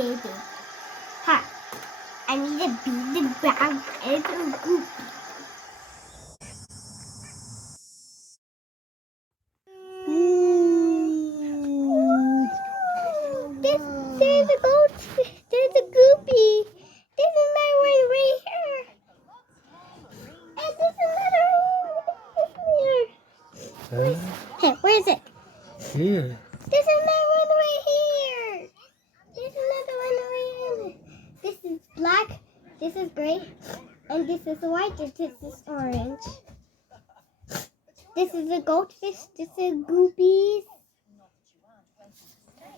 baby. Hi. I need to beat the brown egg and goop. There's a goldfish. There's a goopy. There's another one right here. And there's another one here. Hey, where is it? Here. There's another one right here. There's another one right here. This is black, this is gray, and this is white, and this is orange. This is a goldfish, this is Guppies.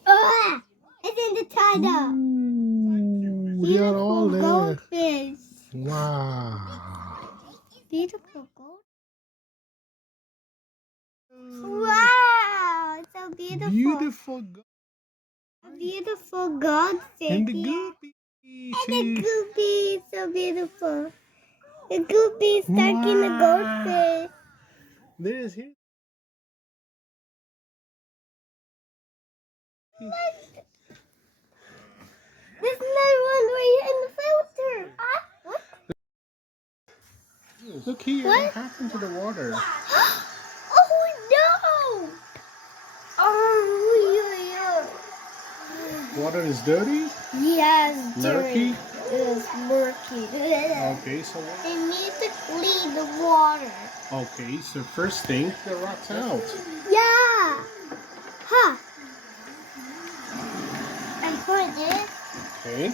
Ah! It's in the tunnel. We are all there. Goldfish. Wow. Beautiful gold. Wow! It's so beautiful. A beautiful goldfish. And the goopy. And the goopy is so beautiful. The goopy is stuck in the goldfish. There's him. There's another one right in the filter. What? Look here. What? What happened to the water? Oh no! Oh, Water is dirty? yes, Murky? It's murky. Okay, so what? They need to clean the water. Okay, so first thing, the rocks out. Yeah. Huh. And for this, Okay.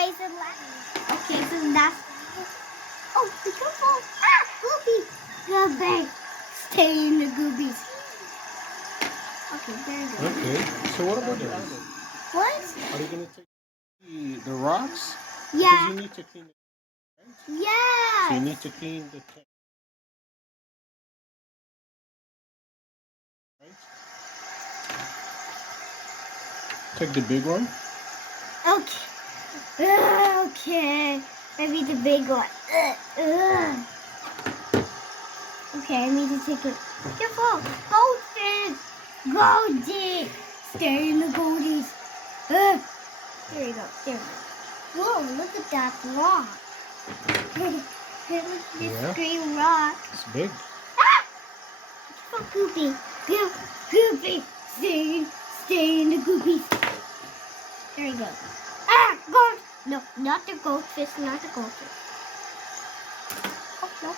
okay, so that's. Oh, be careful! Ah, Goopy! Good bag. Stay in the goobies. Okay, there you go. Okay, so what about the other? What? Are you going to take the rocks? Yeah. Because you need to clean it. Yeah. So you need to clean the tank. Right? Take the big one. Okay. Okay. Maybe the big one. Okay, I need to take it. Careful! Goldfish! Goldie! Stay in the goldies. There you go. There you go. Whoa, look at that rock. Look at this green rock. It's big. Ah! Oh, Goopy. Goopy. Stay in the goopies. There you go. Ah, gold. No, not the goldfish, not the goldfish. Oh, no.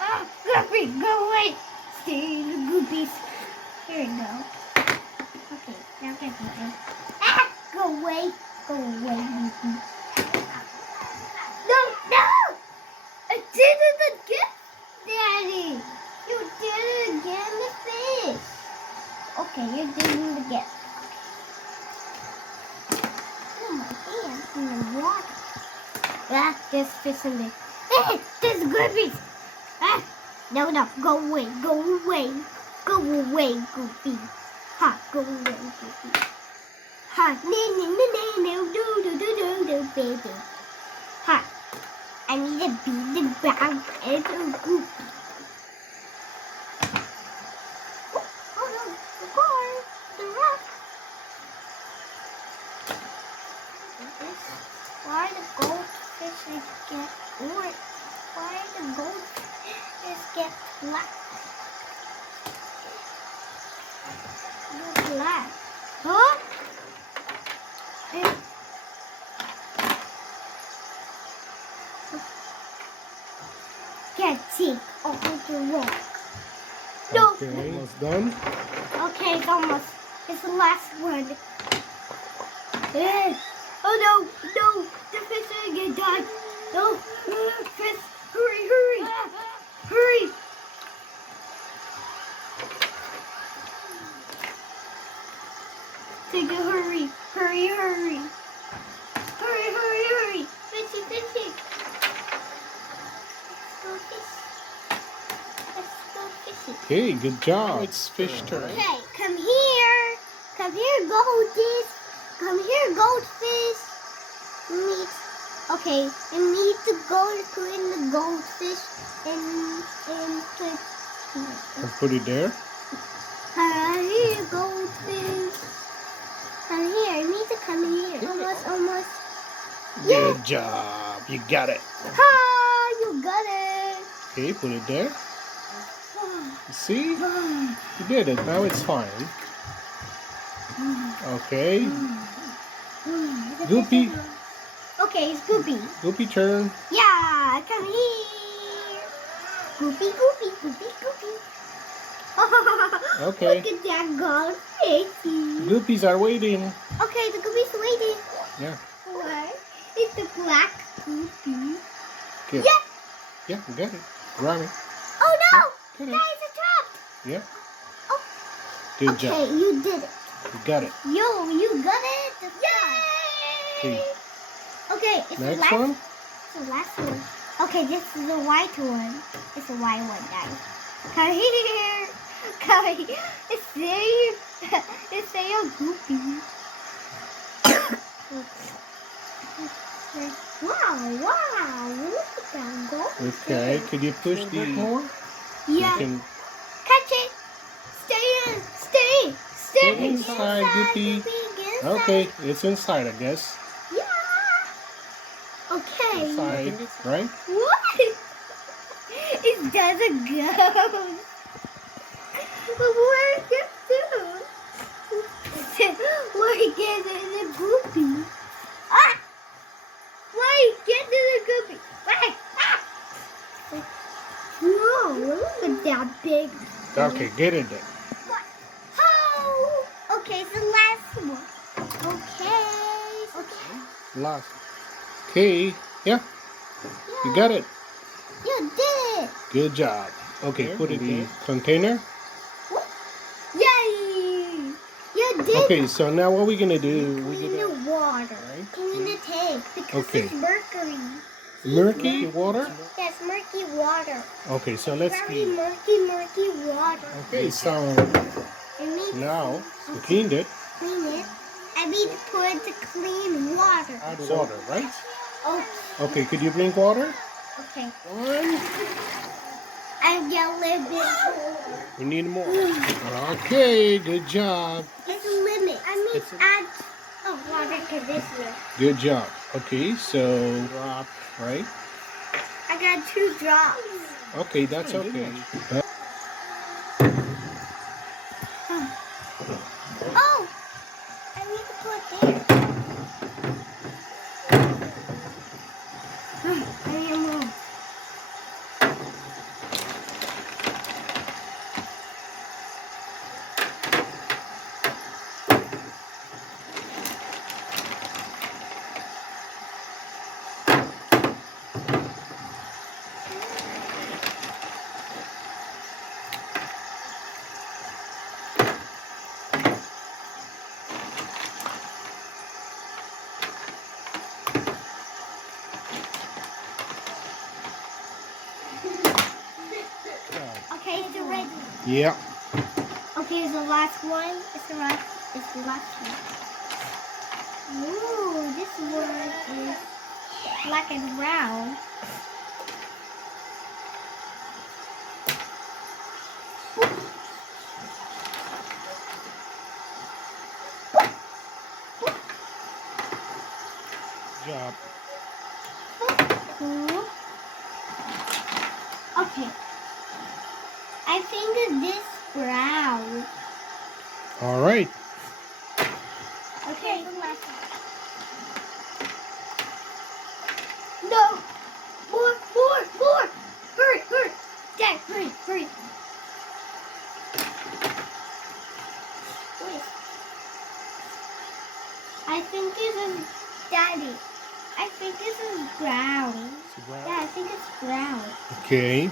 Ah, Goopy, go away. Stay in the goopies. Here you go. Okay, now get Goopy. Ah, go away. Go away, Goopy. No, no! I did it again, Daddy. You did it again, the fish. Okay, you're doing it again. Oh, my hands in the water. Ah, there's fish in there. Hey, there's Guppies. Ah, no, go away, go away. Go away, Goopy. Ha, go away, Goopy. Ha, do, baby. Ha, I need to beat the brown egg and Goopy. Oh no, the car, the rock. Why the goldfish get orange? Why the goldfish get black? They're black. Huh? Get take off the rock. No. Okay, almost done. Okay, it's almost. It's the last one. Oh no, the fish are gonna die. No, fish, hurry. Take a hurry. Fishy. Let's go fishing. Okay, good job. It's fish turn. Okay, come here, goldies. Come here, goldfish. Okay, I need to go to clean the goldfish and And put it there. Come here. Almost, almost. Good job. You got it. Ha! You got it. Okay, put it there. See? You did it. Now it's fine. Okay. Goopy. Okay, it's Goopy. Goopy turn. Yeah, come here. Goopy, Goopy, Goopy, Goopy. Okay. Look at that goldfish. Goopies are waiting. Okay, the Goopy's waiting. Yeah. What? It's the black Goopy. Good. Yeah. Yeah, you got it. Grab it. Oh no! Get it. That is a trap. Yeah. Oh. Good Okay, job. you did it. You got it. Yo, you got it. Yay! Okay. Okay, it's the Next last one. It's the last one. Okay, this is the white one. It's the white one, guys. Come here. Come here. It's saying, it's saying Goopy. Wow, wow. Look at that goldfish. Okay. Could you push the more? Yeah. You can Catch it. Stay in. Stay. Stay. Get inside, Goopy. Get inside. Okay, it's inside, I guess. Yeah. Okay. Inside, right? What? It doesn't go. Where it gets to? Where it gets in the Goopy? Ah! Where it gets in the Goopy? Wait! Ah! Whoa! Look at that big. Okay, get in there. What? Oh! Okay, it's the last one. Okay. Okay. Last. Okay, yeah, you got it. You did it. Good job. Okay, put it in the container. Yay! You did it. Okay, so now what we're gonna do? Clean the water. Right. Clean the tank because Okay. it's mercury. Murky water. Yes, murky water. Okay, so let's Very clean. murky water. Okay, so I need now we cleaned it. to clean it. I need to put the clean water. Add water, right? Oh, Okay, could you drink water? okay. One. I get a little bit. We need more. Okay, good job. It's a limit. I mean, It's a- add water to this one. Good job. Okay, so drop, right? I got 2 drops. Okay, that's okay. Oh! I need to put there. I need more. Okay, it's ready. Yeah. Okay, it's the last one. It's the last one. Ooh, this one is black and brown. Job. Cool. Okay. I think that this brown. All right. Okay, the last one. No! More! Hurry! Dad, hurry! Wait. I think this is Daddy. I think this is brown. Yeah, I think it's brown. Okay.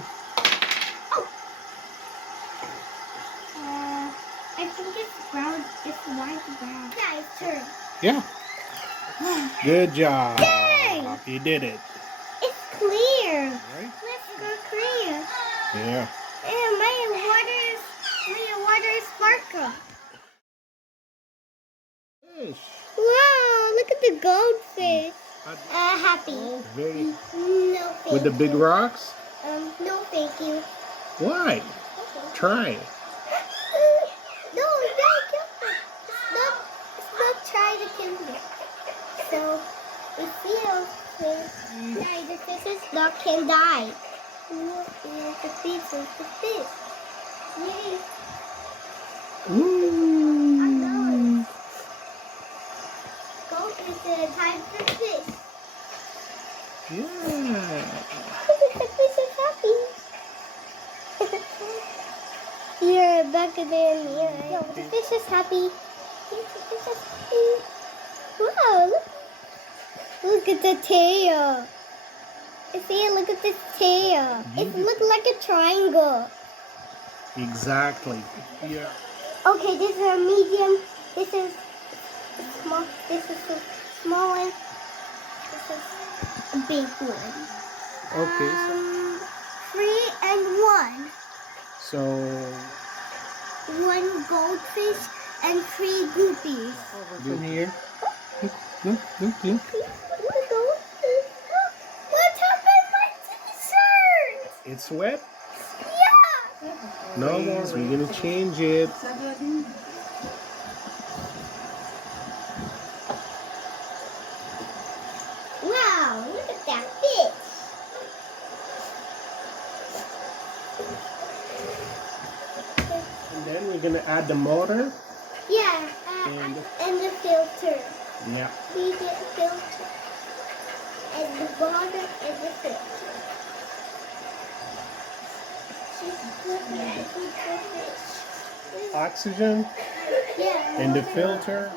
I think it's brown. It's white brown. Yeah, it's turn. Yeah. Good job. Yay! You did it. It's clear. Right? Let's go clear. Yeah. And my water is sparkle. Yes. Wow, look at the goldfish. Happy. Very. No, thank With the big you. rocks? No, thank you. Why? Try. No, it's not. It's not trying to can so we feel the fishes not can die. The fish is the fish. Yay. Ooh. Goldfish is a type of fish. Yeah. The fish is happy. Yeah, back there. Yeah, the fish is happy. The fish is happy. Wow, look at the tail. See, look at this tail. It looks like a triangle. Exactly. Yeah. Okay, this is a medium. This is small. This is a small one. This is a big one. Okay. 3 and 1. So 1 goldfish and 3 guppies. from here. Look, look, look. What happened to my t-shirt? It's wet. Yeah. No worries, we're gonna change it. Wow, look at that fish. And then we're gonna add the motor. Yeah, and the filter. Yeah. We get a filter. And the water and the filter. She's good at the fish. Oxygen Yeah. and the filter.